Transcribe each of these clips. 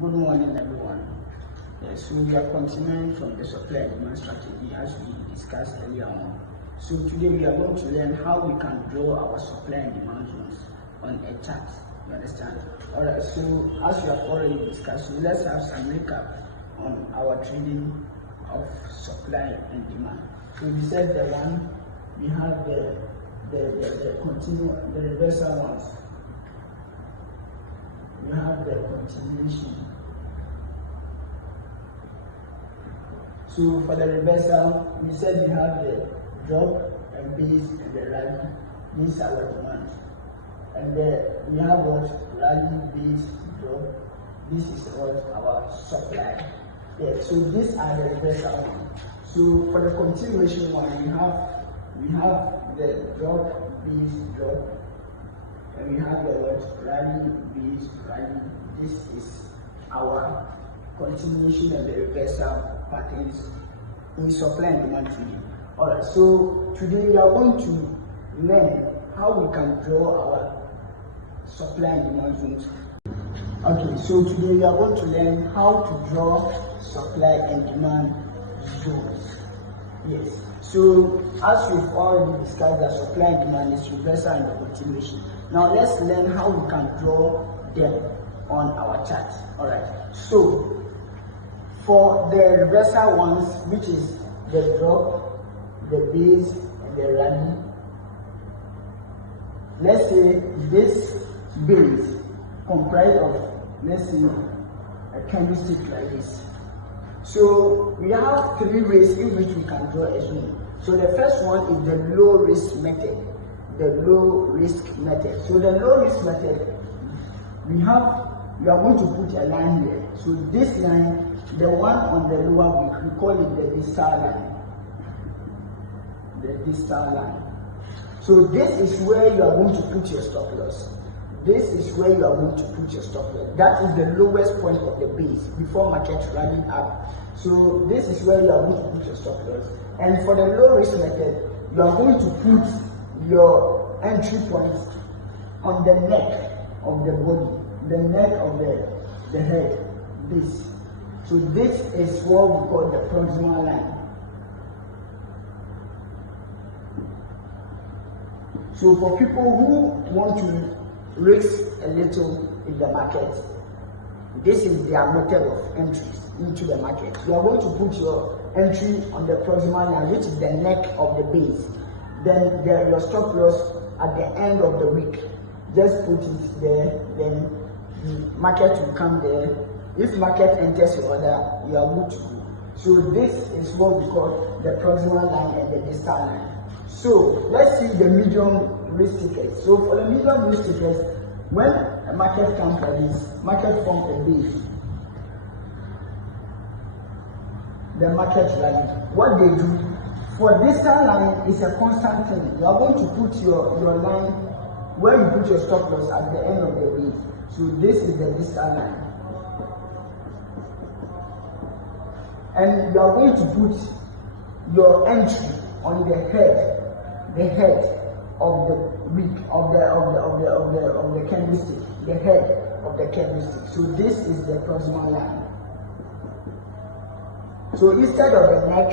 Good morning, everyone. Yes, so we are continuing from the supply and demand strategy as we discussed earlier on. So today we are going to learn how we can draw our supply and demand zones on a chart. You understand? Alright, so as we have already discussed, so let's have some recap on our trading of supply and demand. So we said the one, we have the reversal ones. We have the continuation. So for the reversal, we said we have the drop and base and the rally. These are our demands. And we have what? Rally, base, drop. This is what our supply. Yeah, so these are the reversal ones. So for the continuation one, we have the drop, base, drop. And we have the what? Rally, base, rally. This is our continuation and the reversal patterns in supply and demand trading. Alright, so today we are going to learn how we can draw our supply and demand zones. Okay, so today we are going to learn how to draw supply and demand zones. Yes, so as we've already discussed, that supply and demand is reversal and the continuation. Now let's learn how we can draw them on our chart. Alright, so for the reversal ones, which is the drop, the base, and the rally, let's say this base comprised of, let's say, a candlestick like this. So we have three ways in which we can draw a zone. So the first one is the low risk method. The low risk method. So the low risk method, we are going to put a line here. So this line, the one on the lower, we call it the distal line. The distal line. So this is where you are going to put your stop loss. This is where you are going to put your stop loss. That is the lowest point of the base before market rallying up. So this is where you are going to put your stop loss. And for the low risk method, you are going to put your entry points on the neck of the body, the neck of the head, this. So this is what we call the proximal line. So for people who want to risk a little in the market, this is their method of entries into the market. You are going to put your entry on the proximal line, which is the neck of the base. Then your stop loss at the end of the week. Just put it there, then the market will come there. If market enters your order, you are good to go. So this is what we call the proximal line and the distal line. So let's see the medium risk tickets. So for the medium risk tickets, when a market comes like this, market forms a base. The market rally. What they do for distal line is a constant thing. You are going to put your line where you put your stop loss at the end of the base. So this is the distal line. And you are going to put your entry on the head of the week of the candlestick, the head of the candlestick. So this is the proximal line. So instead of the neck,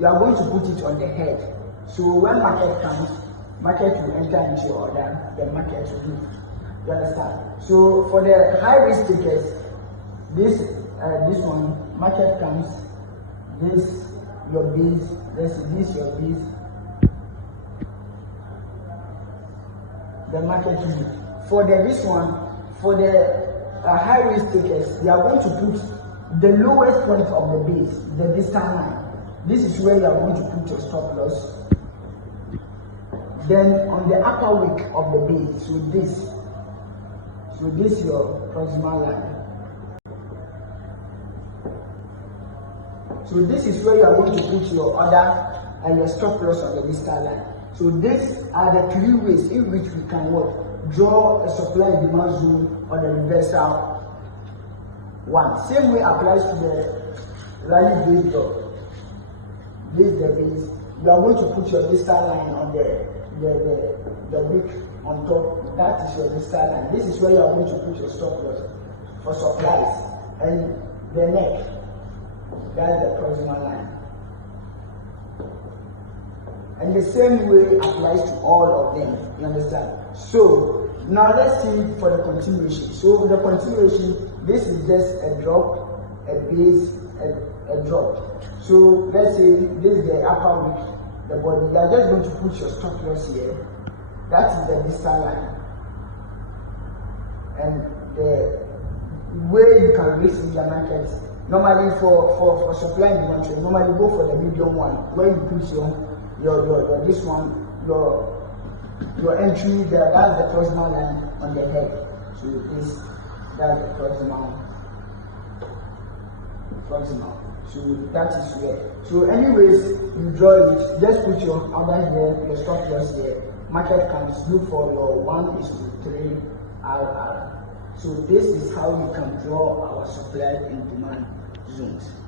you are going to put it on the head. So when market comes, market will enter into your order, the market will do. You understand? So for the high risk tickets, this one, market comes, this your base, this your base, the market will do. For this one, for the high risk tickets, you are going to put the lowest point of the base, the distal line. This is where you are going to put your stop loss. Then on the upper wick of the base, so this is your proximal line. So this is where you are going to put your order and your stop loss on the distal line. So these are the three ways in which we can draw a supply and demand zone on the reversal one. Same way applies to the rally base drop. This is the base. You are going to put your distal line on the wick on top. That is your distal line. This is where you are going to put your stop loss for supplies. and the neck, that's the proximal line. And the same way applies to all of them, you understand? So now let's see for the continuation. So the continuation, this is just a drop, a base, a drop. So let's say this is the upper week, the body. You are just going to put your stop loss here. That is the distal line. And the way you can raise in the market, normally for supply and demand, you normally go for the medium one, where you put your this one, your entry there, that's the proximal line on the head. So that's the proximal. So that is where. So anyways, you draw it, just put your order here, your stop loss here. Market comes, look for your 1:3 RR. So this is how you can draw our supply and demand zones.